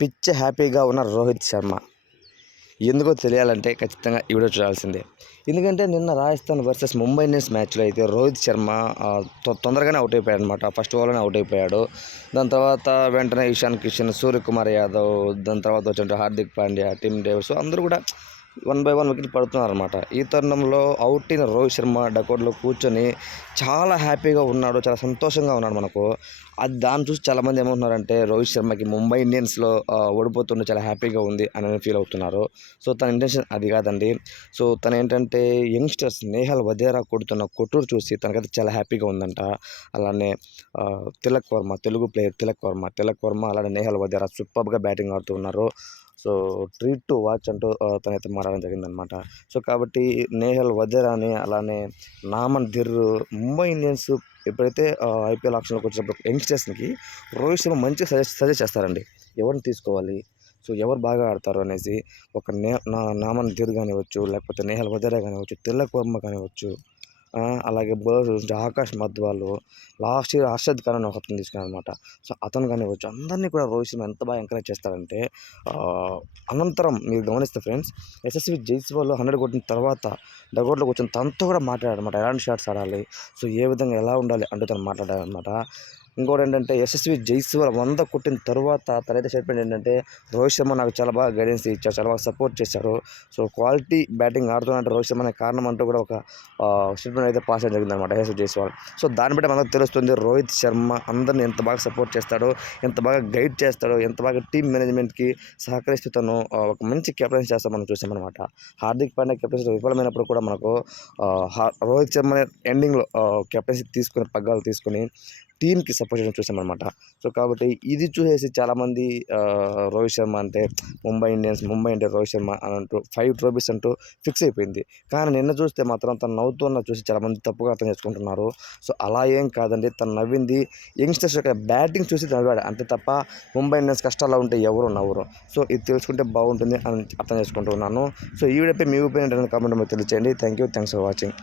పిచ్చి హ్యాపీగా ఉన్న రోహిత్ శర్మ. ఎందుకో తెలియాలంటే ఖచ్చితంగా ఈ వీడియో చూడాల్సిందే. ఎందుకంటే నిన్న రాజస్థాన్ వర్సెస్ ముంబై ఇండియన్స్ మ్యాచ్‌లో అయితే రోహిత్ శర్మ తొందరగానే అవుట్ అయిపోయాడనమాట. ఫస్ట్ ఓవర్‌లోనే అవుట్ అయిపోయాడు. దాని తర్వాత వెంటనే ఇషాన్ కిషన్, సూర్యకుమార్ యాదవ్, దాని తర్వాత వచ్చి హార్దిక్ పాండ్యా, టిమ్ డేవిస్ అందరూ కూడా వన్ బై వన్ వికెట్ పడుతున్నారనమాట. ఈ తరుణంలో అవుట్ అయిన రోహిత్ శర్మ డకౌట్లో కూర్చొని చాలా హ్యాపీగా ఉన్నాడు. చాలా సంతోషంగా ఉన్నాడు మనకు. అది దాన్ని చూసి చాలామంది ఏమంటున్నారంటే రోహిత్ శర్మకి ముంబై ఇండియన్స్‌లో ఓడిపోతుంటే చాలా హ్యాపీగా ఉంది అని ఫీల్ అవుతున్నారు. సో తన ఇంటెన్షన్ అది కాదండి. సో తనేంటంటే యంగ్‌స్టర్స్ నేహాల్ వధేరా కొడుతున్న కొట్టుడు చూసి తనకైతే చాలా హ్యాపీగా ఉందంట. అలానే తిలక్ వర్మ, తెలుగు ప్లేయర్ తిలక్ వర్మ అలానే నేహాల్ వధేరా సూపర్బ్‌గా బ్యాటింగ్ ఆడుతూ ఉన్నారు. సో ట్రీట్ టు వాచ్ అంటూ తనైతే మాట్లాడడం జరిగిందనమాట. సో కాబట్టి నేహల్ వధేరాని అలానే నామన్ ధిర్ ముంబై ఇండియన్స్ ఎప్పుడైతే ఐపీఎల్ ఆక్షన్‌లోకి వచ్చినప్పుడు యంగ్‌స్టర్స్‌కి రోహిత్ శర్మ మంచిగా సజెస్ట్ చేస్తారండి. ఎవరిని తీసుకోవాలి, సో ఎవరు బాగా ఆడతారు అనేసి ఒక నామన్ ధిర్ కానివ్వచ్చు, లేకపోతే నేహల్ వధేరా కానివ్వచ్చు, తిలక్ వర్మ కానివ్వచ్చు, అలాగే bowlers Akash Madhwal, last year Arshad Khan అని ఒకతను తీసుకున్నారనమాట. సో అతను కానివ్వచ్చు, అందరినీ కూడా రోహిత్ శర్మ ఎంత బాగా ఎంకరేజ్ చేస్తారంటే అనంతరం మీరు గమనిస్తే ఫ్రెండ్స్, యశస్వి జైస్వాల్ 100 కొట్టిన తర్వాత డగౌట్లో కూర్చొని తనతో కూడా మాట్లాడాడనమాట. ఎలాంటి షాట్స్ ఆడాలి, సో ఏ విధంగా ఎలా ఉండాలి అంటూ తను మాట్లాడాడనమాట. ఇంకోటి ఏంటంటే యశస్వి జైస్వాల్ 100 కొట్టిన తర్వాత తనైతే స్టేట్మెంట్ ఏంటంటే, రోహిత్ శర్మ నాకు చాలా బాగా గైడెన్స్ ఇచ్చాడు, చాలా బాగా సపోర్ట్ చేశాడు. సో క్వాలిటీ బ్యాటింగ్ ఆడుతున్నట్టు రోహిత్ శర్మ అనే కారణం అంటూ కూడా ఒక స్టేట్మెంట్ అయితే పాస్ చేయడం జరిగిందనమాట యశస్వి జైస్వాల్. సో దాన్ని బట్టి మనకు తెలుస్తుంది రోహిత్ శర్మ అందరిని ఎంత బాగా సపోర్ట్ చేస్తాడో, ఎంత బాగా గైడ్ చేస్తాడో, ఎంత బాగా టీమ్ మేనేజ్మెంట్కి సహకరిస్తూ తను ఒక మంచి కెప్టెన్సీ చేస్తాం మనం చూసామన్నమాట. హార్దిక్ పాండ్యా కెప్టెన్సీ విఫలమైనప్పుడు కూడా మనకు రోహిత్ శర్మ ఎండింగ్లో కెప్టెన్సీ తీసుకుని పగ్గాలు తీసుకుని టీమ్కి సపోర్ట్ చేయడం చూసామన్నమాట. సో కాబట్టి ఇది చూసేసి చాలామంది రోహిత్ శర్మ అంటే ముంబై అంటే రోహిత్ శర్మ అని అంటూ 5 ట్రోఫీస్ అంటూ ఫిక్స్ అయిపోయింది. కానీ నిన్న చూస్తే మాత్రం తను నవ్వుతున్న చూసి చాలామంది తప్పుగా అర్థం చేసుకుంటున్నారు. సో అలా ఏం కాదండి, తను నవ్వింది యంగ్స్టర్స్ యొక్క బ్యాటింగ్ చూసి నవ్వాడు అంతే తప్ప ముంబై ఇండియన్స్ కష్టాల్లో ఉంటే ఎవరు నవ్వరు. సో ఇది తెలుసుకుంటే బాగుంటుంది అని అర్థం చేసుకుంటున్నాను. సో ఈ వీడియోపై మీ ఒపీనియన్ కామెంట్ తెలియచేయండి. Thank you, thanks for watching.